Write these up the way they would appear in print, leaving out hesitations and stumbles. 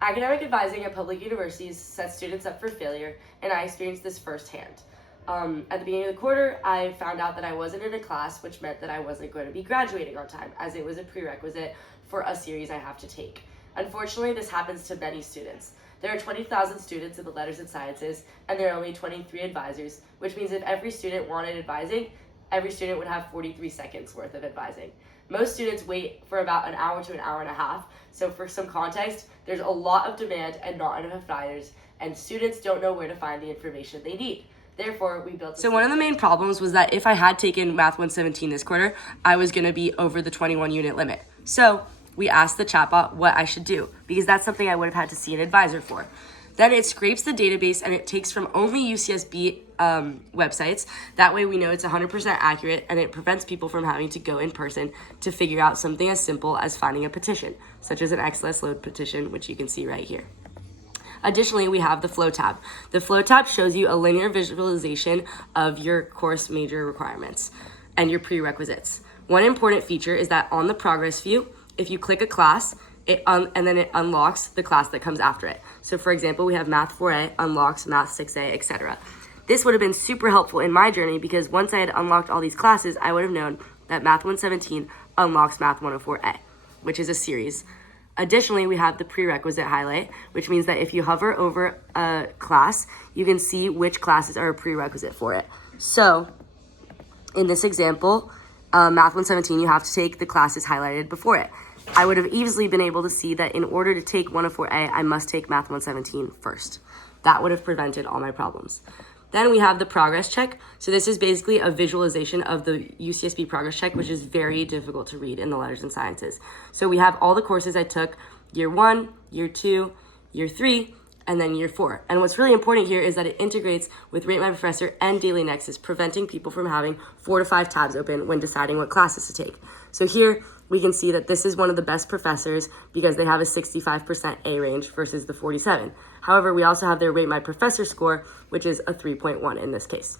Academic advising at public universities sets students up for failure, and I experienced this firsthand. At the beginning of the quarter, I found out that I wasn't in a class, which meant that I wasn't going to be graduating on time, as it was a prerequisite for a series I have to take. Unfortunately, this happens to many students. There are 20,000 students in the letters and sciences, and there are only 23 advisors, which means if every student wanted advising, every student would have 43 seconds worth of advising. Most students wait for about an hour to an hour and a half, so for some context, there's a lot of demand and not enough advisors, and students don't know where to find the information they need. Therefore, we built So one of the main problems was that if I had taken Math 117 this quarter, I was going to be over the 21 unit limit. So we asked the chatbot what I should do, because that's something I would have had to see an advisor for. Then it scrapes the database and it takes from only UCSB websites. That way we know it's 100% accurate, and it prevents people from having to go in person to figure out something as simple as finding a petition, such as an XLS load petition, which you can see right here. Additionally, we have the Flow tab. The Flow tab shows you a linear visualization of your course major requirements and your prerequisites. One important feature is that on the progress view, if you click a class, and then it unlocks the class that comes after it. So for example, we have Math 4A, unlocks Math 6A, etc. This would have been super helpful in my journey, because once I had unlocked all these classes, I would have known that Math 117 unlocks Math 104A, which is a series. Additionally, we have the prerequisite highlight, which means that if you hover over a class, you can see which classes are a prerequisite for it. So in this example, Math 117, you have to take the classes highlighted before it. I would have easily been able to see that in order to take 104A, I must take Math 117 first. That would have prevented all my problems. Then we have the progress check. So this is basically a visualization of the UCSB progress check, which is very difficult to read in the letters and sciences. So we have all the courses I took year 1, year 2, year 3, and then year 4. And what's really important here is that it integrates with Rate My Professor and Daily Nexus, preventing people from having 4 to 5 tabs open when deciding what classes to take. So here we can see that this is one of the best professors because they have a 65% A range versus the 47. However, we also have their Rate My Professor score, which is a 3.1 in this case.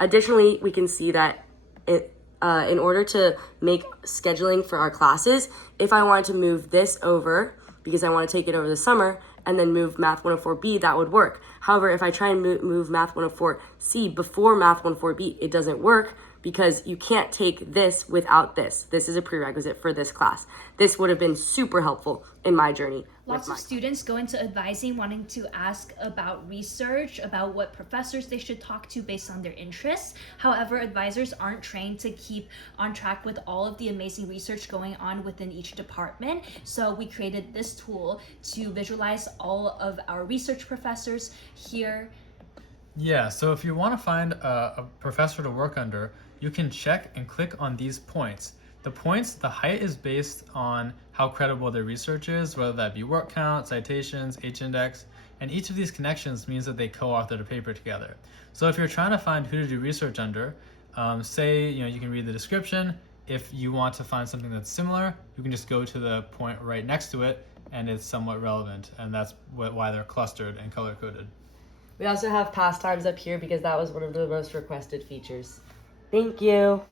Additionally, we can see that in order to make scheduling for our classes, if I wanted to move this over, because I want to take it over the summer, and then move Math 104B, that would work. However, if I try and move Math 104C before Math 104B, it doesn't work, because you can't take this without this. This is a prerequisite for this class. This would have been super helpful in my journey. Lots of students go into advising wanting to ask about research, about what professors they should talk to based on their interests. However, advisors aren't trained to keep on track with all of the amazing research going on within each department. So we created this tool to visualize all of our research professors here. Yeah, so if you want to find a professor to work under, you can check and click on these points. The points, the height is based on how credible their research is, whether that be work count, citations, H-index, and each of these connections means that they co-authored a paper together. So if you're trying to find who to do research under, say you can read the description. If you want to find something that's similar, you can just go to the point right next to it, and it's somewhat relevant, and that's why they're clustered and color-coded. We also have pastimes up here because that was one of the most requested features. Thank you.